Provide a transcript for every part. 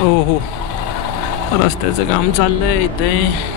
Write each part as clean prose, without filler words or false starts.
हो हो, रस्त्याचं काम चाललंय इथे.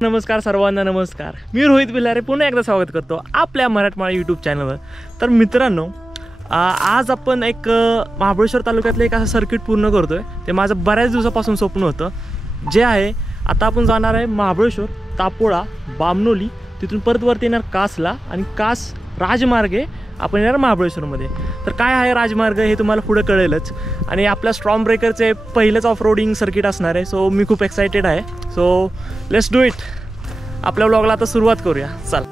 नमस्कार सर्वांना, नमस्कार. मी रोहित बिलारे पुन्हा एकदा स्वागत करतो आपल्या मराठमाळा यूट्यूब चॅनलवर. तर मित्रांनो, आज आपण एक महाबळेश्वर तालुक्यातलं एक असं सर्किट पूर्ण करतोय. ते माझं बऱ्याच दिवसापासून स्वप्न होतं, जे आहे आता आपण जाणार आहे महाबळेश्वर, तापोळा, बामनोली, तिथून परत वरती येणार कासला आणि कास राजमार्गे आपण येणार महाबळेश्वरमध्ये. तर काय आहे राजमार्ग हे तुम्हाला पुढे कळेलच. आणि आपल्या स्ट्रॉम ब्रेकरचे पहिलंच ऑफ रोडिंग सर्किट असणार आहे. सो मी खूप एक्सायटेड आहे. So let's do it. आपल्या व्लॉगला आता सुरुवात करूया. चल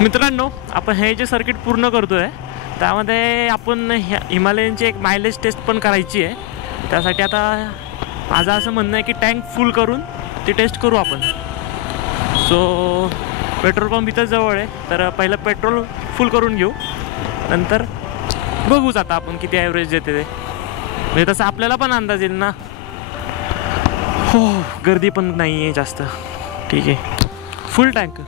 मित्रांनो, आपण हे जे सर्किट पूर्ण करतोय त्यामध्ये आपण हिमालयनची एक मायलेज टेस्ट पण करायची आहे. त्यासाठी आता माझं असं म्हणणं आहे की टँक फुल करून ती टेस्ट करू आपण. सो पेट्रोल पंप इथं जवळ आहे, तर पहिलं पेट्रोल फुल करून घेऊ, नंतर बघूच आता आपण किती ॲव्हरेज देते ते. म्हणजे तसं आपल्याला पण अंदाज येईल ना. हो, गर्दी पण नाही आहे जास्त. ठीक आहे, फुल टँक.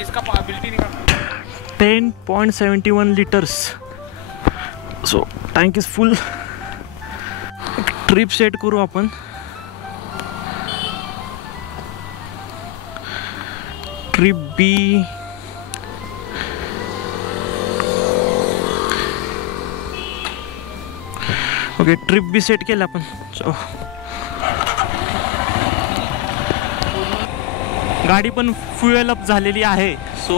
इसका पाबिलिटी नहीं करना. 10.71 liters. So tank is full. Trip set करू आपण. ट्रिप बी. ओके, ट्रिप बी सेट केलं आपण. सो गाडी पण फ्युएल अप झालेली आहे. सो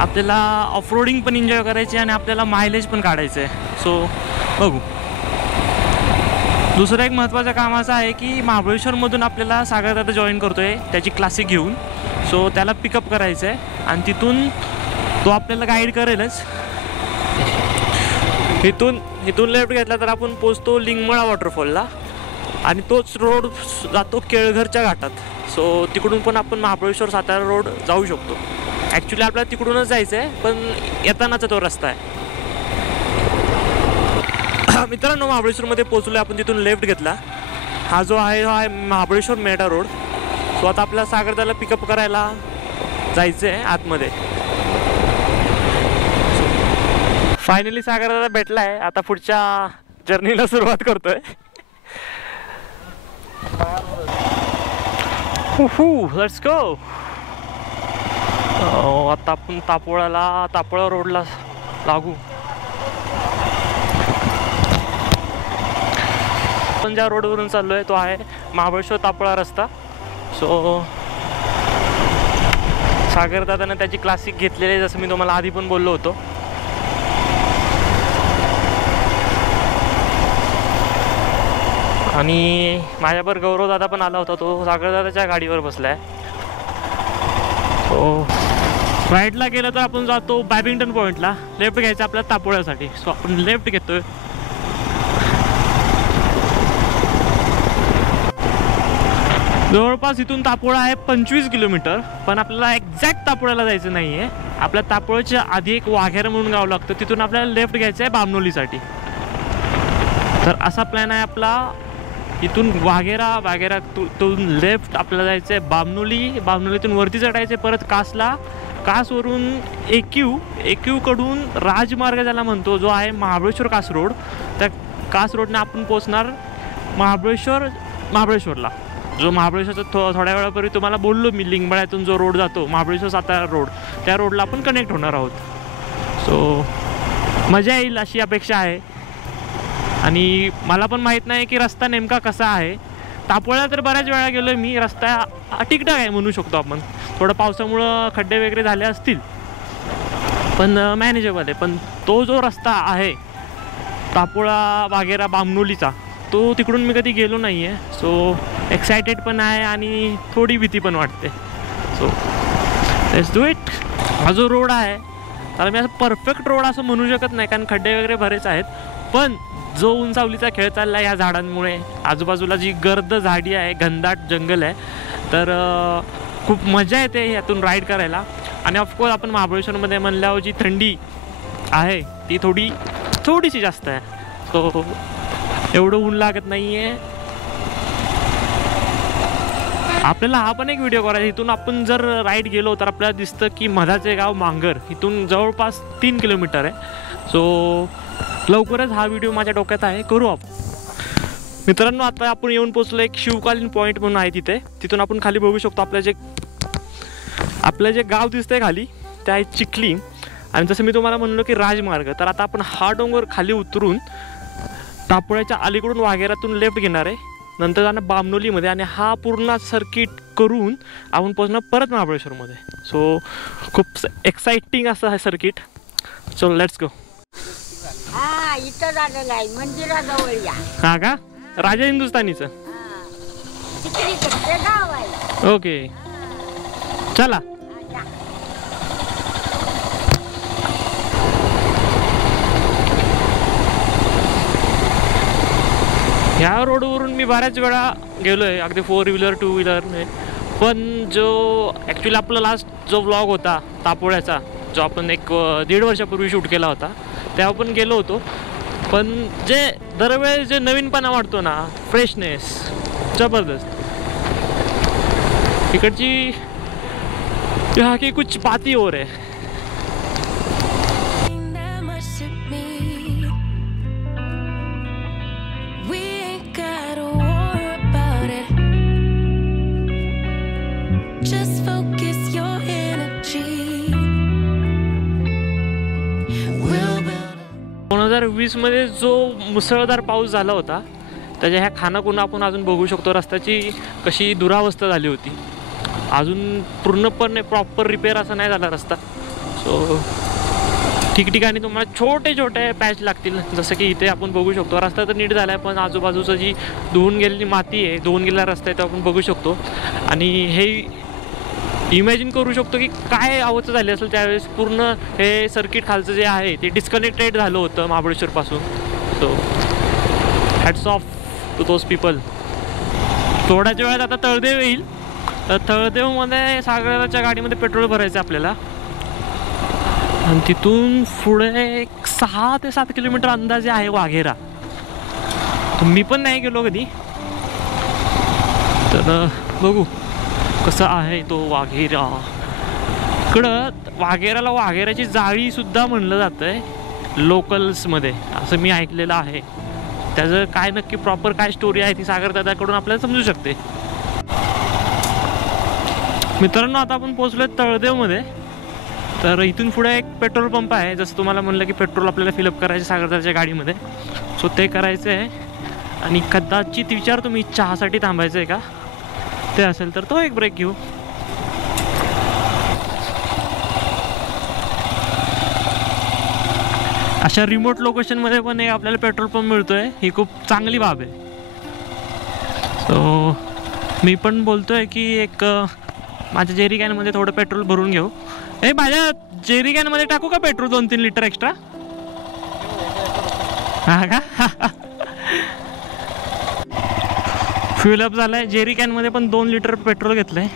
आपल्याला ऑफरोडिंग पण एन्जॉय करायची आणि आपल्याला मायलेज पण काढायचं आहे. सो बघू. दुसरं एक महत्त्वाचं काम असं आहे की महाबळेश्वरमधून आपल्याला सागरदादा जॉईन करतो आहे त्याची क्लासिक घेऊन. सो त्याला पिकअप करायचं आहे आणि तिथून तो आपल्याला गाईड करेलच. इथून लेफ्ट घेतला तर आपण पोचतो लिंगमळा वॉटरफॉलला आणि तोच रोड जातो केळघरच्या घाटात. सो तिकडून पण आपण महाबळेश्वर सातारा रोड जाऊ शकतो. ॲक्च्युली आपल्याला तिकडूनच जायचं आहे, पण येतानाचा तो रस्ता आहे. मित्रांनो, महाबळेश्वरमध्ये पोचलो आहे आपण. तिथून लेफ्ट घेतला. हा जो आहे हा आहे महाबळेश्वर मेटा रोड. सो आता आपल्याला सागरदाला पिकअप करायला जायचं आहे आतमध्ये. फायनली सागरदादा भेटला आहे. आता पुढच्या जर्नीला सुरुवात करतोय. Let's go. आता आपण तापोळा रोडला लागू. आपण ज्या रोडवरून चाललो आहे तो आहे महाबळेश्वर तापोळा रस्ता. सो सागरदादाने त्याची क्लासिक घेतलेली आहे, जसं मी तुम्हाला आधी पण बोललो होतो. आणि माझ्यावर गौरवदादा पण आला होता. तो सागरदादाच्या गाडीवर बसला आहे. सो राईटला गेलं तर आपण जातो बॅबिंग्टन पॉईंटला. लेफ्ट घ्यायचं आपल्याला तापोळ्यासाठी. सो आपण लेफ्ट घेतोय. जवळपास इथून तापोळा आहे 25 किलोमीटर. पण आपल्याला एक्झॅक्ट तापोळ्याला जायचं नाही आहे. आपल्या तापोळ्याच्या आधी एक वाघेरा म्हणून गाव लागतं, तिथून आपल्याला लेफ्ट घ्यायचं आहे बामनोलीसाठी. तर असा प्लॅन आहे आपला. इथून वाघेरातून लेफ्ट आपल्याला जायचं आहे बामनोलीतून वरती चढायचं आहे परत कासला. कासवरून एकयूकडून राजमार्ग ज्याला म्हणतो, जो आहे महाबळेश्वर कास रोड, त्या कास रोडने आपण पोचणार महाबळेश्वरला. जो महाबळेश्वरचा थोड्या वेळापूर्वी तुम्हाला बोललो मी, लिंगमळ्यातून जो रोड जातो महाबळेश्वर सातारा रोड, त्या रोडला आपण कनेक्ट होणार आहोत. सो मजा येईल अशी अपेक्षा आहे. आणि मला पण माहीत नाही की रस्ता नेमका कसा आहे. तापोळ्याला तर बऱ्याच वेळा गेलो आहे मी. रस्ता ठीकठाक आहे म्हणू शकतो आपण. थोडं पावसामुळं खड्डे वगैरे झाले असतील, पण मॅनेजेबल आहे. पण तो जो रस्ता आहे तापोळा वाघेरा बामणोलीचा, तो तिकडून मी कधी गेलो नाही आहे. सो एक्सायटेड पण आहे आणि थोडी भीती पण वाटते. So let's do it. हा जो रोड आहे त्याला मी असं परफेक्ट रोड असं म्हणू शकत नाही, कारण खड्डे वगैरे बरेच आहेत. पण जो उंचावलीचा खेळ चालला आहे ह्या झाडांमुळे, आजूबाजूला जी गर्द झाडी आहे, घनदाट जंगल आहे, तर खूप मजा येते यातून राईड करायला. आणि ऑफकोर्स आपण महाबळेश्वरमध्ये म्हणल्यावर जी थंडी आहे ती थोडीशी जास्त आहे. सो एवढं ऊन लागत नाही आहे. आपल्याला हा पण एक व्हिडिओ करायचा. इथून आपण जर राईड गेलो तर आपल्याला दिसतं की मधाचे गाव मांगर इथून जवळपास 3 किलोमीटर आहे. सो लवकरच हा व्हिडिओ माझ्या डोक्यात आहे, करू आपण. मित्रांनो, आता आपण येऊन पोचलो एक शिवकालीन पॉईंट म्हणून आहे तिथे. तिथून आपण खाली बघू शकतो आपलं जे गाव दिसतंय खाली ते आहे चिखली. आणि जसं मी तुम्हाला म्हणलो की राजमार्ग, तर आता आपण हा डोंगर खाली उतरून तापोळ्याच्या अलीकडून वाघेरातून लेफ्ट घेणार आहे, नंतर जाणं बामणोलीमध्ये, आणि हा पूर्ण सर्किट करून आपण पोचणार परत महाबळेश्वरमध्ये. सो खूप एक्साइटिंग असं आहे सर्किट. So let's go. हा, इथं झालेलं आहे मंदिराजवळ या. हा का? राजा हिंदुस्थानीचं. चिखलीचं गाव आहे. ओके, चला. ह्या रोडवरून मी बऱ्याच वेळा गेलो आहे, अगदी 4 व्हीलर 2 व्हीलरने. पण जो ॲक्च्युली आपला लास्ट जो व्लॉग होता तापोळ्याचा, जो आपण एक 1.5 वर्षापूर्वी शूट केला होता, तेव्हा पण गेलो होतो. पण जे दरवेळेस जे नवीनपणा वाटतो ना, फ्रेशनेस जबरदस्त. इकडची यहाँ की कुछ बाती हो रहे. Just focus your energy. 2020 मध्ये जो मुसळधार पाऊस झाला होता, त्याच्या ह्या खानाखुणा आपण अजून बघू शकतो. रस्त्याची कशी दुरावस्था झाली होती. अजून पूर्णपणे प्रॉपर रिपेअर असा नाही झाला रस्ता. सो ठिकठिकाणी तुम्हाला छोटे छोटे पॅच लागतील. जसं की इथे आपण बघू शकतो रस्ता तर नीट झाला आहे, पण आजूबाजूचं जी धुवून गेलेली माती आहे, धुवून गेलेला रस्ता आहे, तो आपण बघू शकतो. आणि हे इमॅजिन करू शकतो की काय अवस्था झाली असेल त्यावेळेस. पूर्ण हे सर्किट खालचं जे आहे ते डिस्कनेक्टेड झालं होतं महाबळेश्वरपासून. So hats off to those people. थोड्याच्या वेळात आता तळदेव येईल. तर तळदेवमध्ये सागराच्या गाडीमध्ये पेट्रोल भरायचं आपल्याला, आणि तिथून पुढे एक 6 ते 7 किलोमीटर अंदाजे आहे वाघेरा. मी पण नाही गेलो कधी, तर बघू कसं आहे तो वाघेरा. इकडं वाघेराला वाघेराची जाळीसुद्धा म्हणलं जातं आहे लोकल्समध्ये, असं मी ऐकलेलं आहे. त्याचं काय नक्की प्रॉपर काय स्टोरी आहे ती सागरदादाकडून आपल्याला समजू शकते. मित्रांनो, आता आपण पोचलो आहे तळदेवमध्ये. तर इथून पुढे एक पेट्रोल पंप आहे. जसं तुम्हाला म्हणलं की पेट्रोल आपल्याला फिलअप करायचं सागरदादाच्या गाडीमध्ये. सो ते करायचं आहे. आणि कदाचित विचार तुम्ही चहासाठी थांबायचं आहे का, ते असेल तर तो एक ब्रेक घेऊ. अशा रिमोट लोकेशनमध्ये पण एक आपल्याला पेट्रोल पंप मिळतोय, ही खूप चांगली बाब आहे. सो मी पण बोलतोय की एक माझ्या जेरी कॅनमध्ये थोडं पेट्रोल भरून घेऊ. माझ्या जेरी कॅनमध्ये टाकू का पेट्रोल 2-3 लिटर एक्स्ट्रा? हा का? फ्यूल अप झालाय. जेरी कॅनमध्ये पण 2 लिटर पेट्रोल घेतलंय.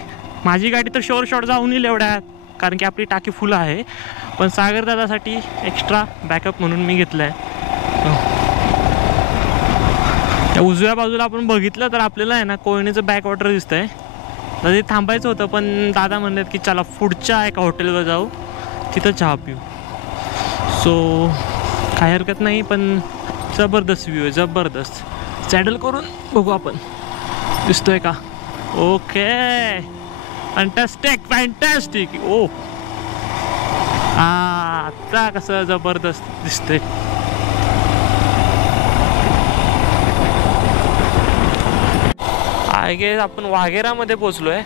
माझी गाडी तर शॉर्ट जाऊन येईल एवढ्यात, कारण की आपली टाकी फुल आहे. पण सागरदादासाठी एक्स्ट्रा बॅकअप म्हणून मी घेतलंय. त्या उजव्या बाजूला आपण बघितलं तर आपल्याला आहे ना कोयनेचं बॅक वॉटर दिसतंय. तर ते थांबायचं होतं, पण दादा म्हणलेत की चला पुढच्या एका हॉटेलवर जाऊ, तिथं चहा पिऊ. सो काही हरकत नाही, पण जबरदस्त व्ह्यू आहे, जबरदस्त. सॅडल करून बघू आपण दिसतोय का. Okay, fantastic. ओ आता कसं जबरदस्त दिसतंय. आय गेस आपण वाघेरामध्ये पोचलो आहे,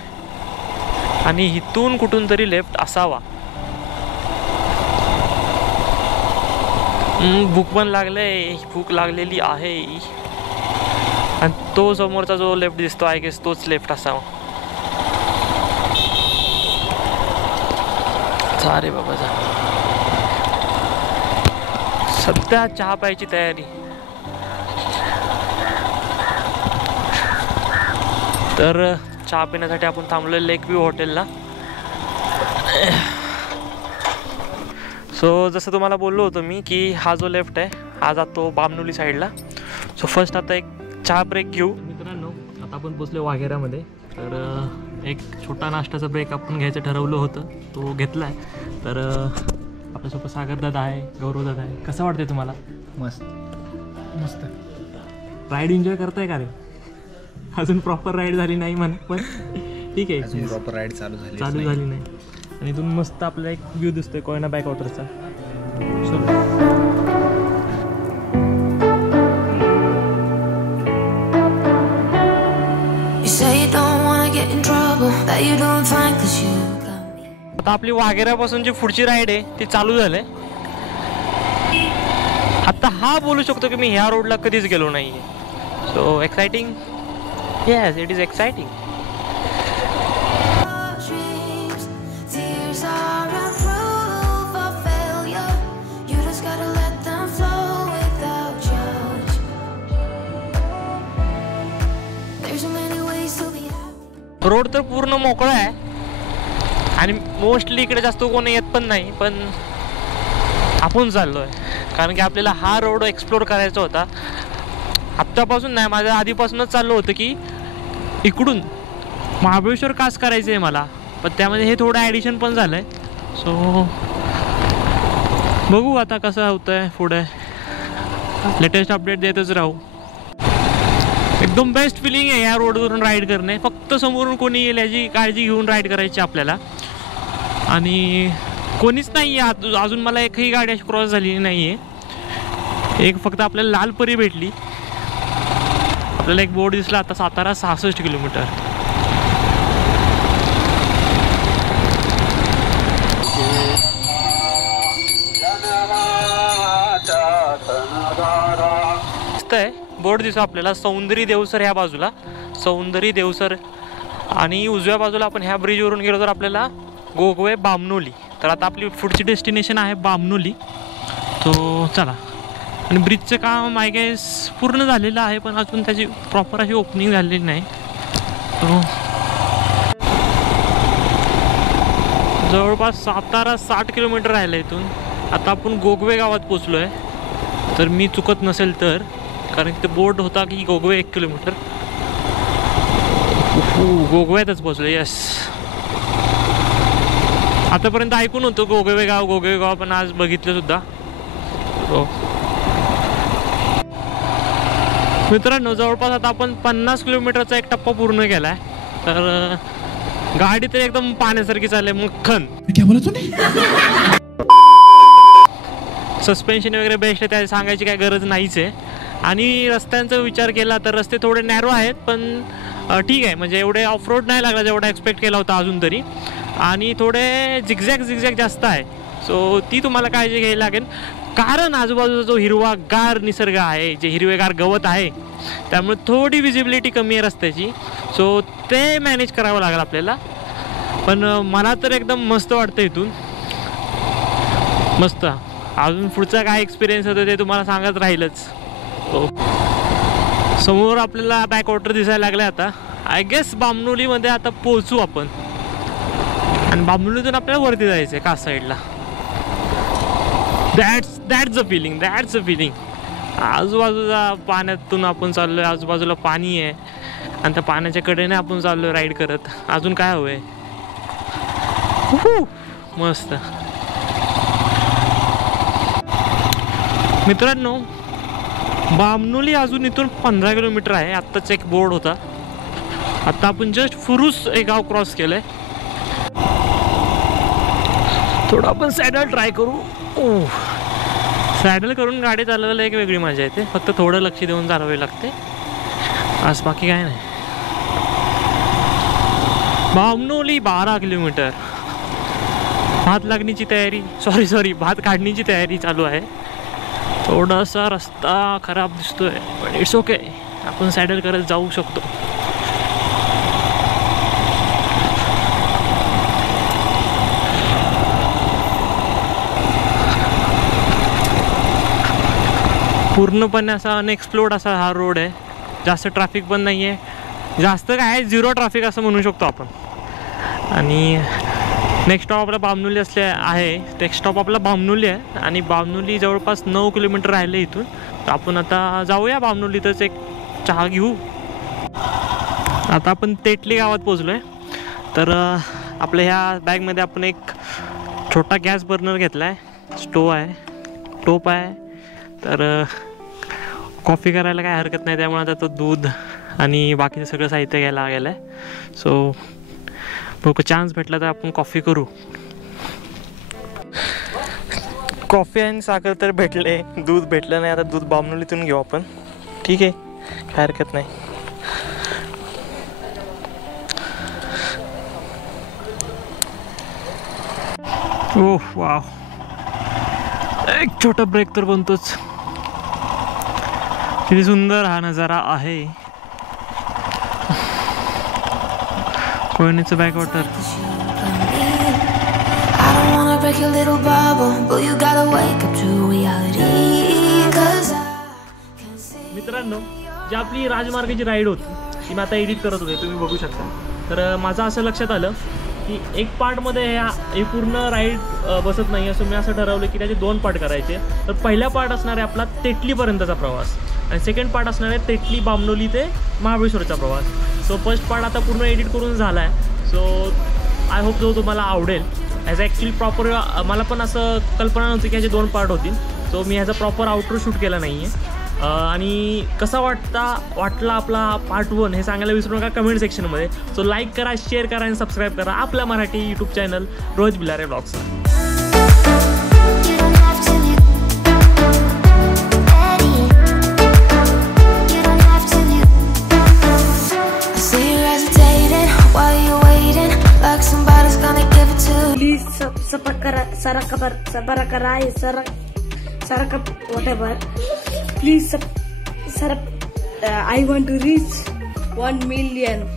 आणि इथून कुठून तरी लेफ्ट असावा. भूक पण लागले, भूक लागलेली आहे. आणि तो समोरचा जो लेफ्ट दिसतो आय गेस तोच लेफ्ट असावा. अरे बाबा जा. सध्या चहा प्यायची तयारी. तर चहा पिण्यासाठी आपण थांबलो लेक व्ह्यू हॉटेलला. सो जसं तुम्हाला बोललो होतो मी की हा जो लेफ्ट आहे हा जातो बामनोली साईडला. सो फर्स्ट आता एक चहा ब्रेक घेऊ. मित्रांनो आता आपण पोचलो वाघेऱ्यामध्ये. तर एक छोटा नाश्त्याचा ब्रेक आपण घ्यायचं ठरवलं होतं, तो घेतला आहे. तर आपल्यासोबत सागरदादा आहे, गौरवदादा आहे. कसं वाटतंय तुम्हाला? मस्त मस्त. राईड एन्जॉय करताय का रे? अजून प्रॉपर राईड झाली नाही म्हणा, पण ठीक आहे, अजून प्रॉपर राईड चालू झाली नाही. आणि इथून मस्त आपल्याला एक व्ह्यू दिसतोय कोयना बॅकवॉटरचा. आता आपली वाघेऱ्यापासूनची पुढची राईड आहे ती चालू झाली. आता हा बोलू शकतो की मी ह्या रोडला कधीच गेलो नाही. So exciting. Yes, it is exciting. Road तर पूर्ण मोकळा आहे आणि मोस्टली इकडे जास्त कोणी येत पण नाही, पण आपण चाललो आहे कारण की आपल्याला हा रोड एक्सप्लोर करायचा होता. आत्तापासून नाही, माझ्या आधीपासूनच चाललं होतं की इकडून महाबळेश्वर कास करायचं आहे मला, पण त्यामध्ये हे थोडं ॲडिशन पण झालं आहे. सो बघू आता कसं होतं आहे पुढे. लेटेस्ट अपडेट देतच राहू. एकदम बेस्ट फिलिंग आहे या रोडवरून राईड करणे. फक्त समोरून कोणी येईल याची काळजी घेऊन राईड करायची आपल्याला. आणि कोणीच नाही आहे अजून. मला एकही गाडी अशी क्रॉस झालेली नाही आहे. एक फक्त आपल्याला लालपरी भेटली. आपल्याला एक बोर्ड दिसला आता, सातारा 66 किलोमीटर. बोर्ड दिसतो आपल्याला सौंदरी देवसर ह्या बाजूला, सौंदरी देवसर. आणि उजव्या बाजूला आपण ह्या ब्रिजवरून गेलो तर आपल्याला गोगवे बामनोली. तर आता आपली पुढची डेस्टिनेशन आहे बामनोली. तो चला. आणि ब्रिजचं काम आय गेस पूर्ण झालेलं आहे, पण अजून त्याची प्रॉपर अशी ओपनिंग झालेली नाही. तो जवळपास सातारा 60 किलोमीटर राहिलं इथून. आता आपण गोगवे गावात पोचलो आहे तर मी चुकत नसेल तर, कारण ते बोर्ड होता की गोगवे 1 किलोमीटर. गोगव्यातच पोचलो. यस, आतापर्यंत ऐकून होतो गोगवे गाव, पण आज बघितलं सुद्धा. मित्रांनो जवळपास आता आपण 50 किलोमीटरचा एक टप्पा पूर्ण केला आहे. तर गाडी तर एकदम पाण्यासारखी चालली मक्खन. सस्पेन्शन वगैरे बेस्ट आहे, त्या सांगायची काय गरज नाहीच आहे. आणि रस्त्यांचा विचार केला तर रस्ते थोडे नॅरो आहेत, पण ठीक आहे. म्हणजे एवढे ऑफ रोड नाही लागला जेवढा एक्सपेक्ट केला होता अजून तरी. आणि थोडे झिगझॅग जास्त आहे. सो ती तुम्हाला काळजी घ्यायला लागेल, कारण आजूबाजूचा जो हिरवागार निसर्ग आहे, जे हिरवेगार गवत आहे, त्यामुळे थोडी विजिबिलिटी कमी आहे रस्त्याची. सो ते मॅनेज करावं लागेल आपल्याला. पण मला तर एकदम मस्त वाटतं इथून, मस्त. अजून पुढचा काय एक्सपिरियन्स होतो ते तुम्हाला सांगत राहीलच. समोर आपल्याला बॅकवॉटर दिसायला लागलं आता. आय गेस बामनोलीमध्ये आता पोहोचू आपण. आणि बामनोलीतून आपल्याला वरती जायचं आहे कास साईडला. That's a feeling. आजूबाजूला पाण्यातून आपण चाललो आहे, आजूबाजूला पाणी आहे आणि त्या पाण्याच्या कडेने आपण चाललो आहे राईड करत. अजून काय हवं आहे? मस्त. मित्रांनो बामनोली अजून इथून 15 किलोमीटर आहे. आत्ताच एक बोर्ड होता. आता आपण जस्ट फुरुस एक गाव क्रॉस केलंय. थोडं आपण सॅडल ट्राय करू. सॅडल करून गाडी चालवायला एक वेगळी मजा येते. फक्त थोडं लक्ष देऊन चालवावी लागते, आज बाकी काय नाही. बामनोली 12 किलोमीटर. भात लागण्याची तयारी, भात काढण्याची तयारी चालू आहे. थोडासा रस्ता खराब दिसतोय पण इट्स ओके, आपण सॅडल करत जाऊ शकतो. पूर्णपणे असा अनएक्सप्लोर्ड असा हा रोड आहे. जास्त ट्रॅफिक पण नाही आहे, जास्त काय आहे, झिरो ट्रॅफिक असं म्हणू शकतो आपण. आणि नेक्स्ट स्टॉप आपला बामणुली असले आहे. नेक्स्ट स्टॉप आपला बामणुली आहे आणि बामणुली जवळपास 9 किलोमीटर राहिले इथून. तर आपण आता जाऊया बामणुलीतच एक चहा घेऊ. आता आपण तेटली गावात पोचलो आहे. तर आपल्या ह्या बॅगमध्ये आपण एक छोटा गॅस बर्नर घेतला आहे, स्टोव आहे, टोप आहे. तर कॉफी करायला काय हरकत नाही, त्यामुळे आता तो दूध आणि बाकीचं सगळं साहित्य घ्यायला गेलं आहे. सो बघू चान्स भेटला तर आपण कॉफी करू. कॉफी आणि साखर तर भेटले, दूध भेटलं नाही. आता दूध बामणुलीतून घेऊ आपण. ठीक आहे, काय हरकत नाही. ओह वाव, एक छोटा ब्रेक तर बनतोच. किती सुंदर हा नजारा आहे. कोयनेचं back water. Break your little bubble, but you gotta wake up to reality. 'Cause I can see. मित्रांनो, जी आपली राजमार्गाची राईड होती ती मी आता एडिट करत होते, तुम्ही बघू शकता. तर माझं असं लक्षात आलं की एक पार्टमध्ये हे पूर्ण राईड बसत नाही, असं मी असं ठरवलं की त्याचे 2 पार्ट करायचे. तर पहिला पार्ट असणार आहे आपला तेटलीपर्यंतचा प्रवास आणि सेकंड पार्ट असणार आहे तेटली बामणोली ते महाबळेश्वरचा प्रवास. सो फर्स्ट पार्ट आता पूर्ण एडिट करून झाला आहे. सो आय होप जो तुम्हाला आवडेल. ॲज ॲक्च्युली प्रॉपर मला पण असं कल्पना नव्हती की ह्याचे 2 पार्ट होतील. सो मी ह्याचा प्रॉपर आउटरो शूट केला नाही आहे. आणि कसा वाटला आपला पार्ट 1 हे सांगायला विसरू नका कमेंट सेक्शनमध्ये. सो लाईक करा, शेअर करा आणि सबस्क्राईब करा आपल्या मराठी यूट्यूब चॅनल रोहित भिलारे ब्लॉग्सला. whatever. Please I want to reach 1 million.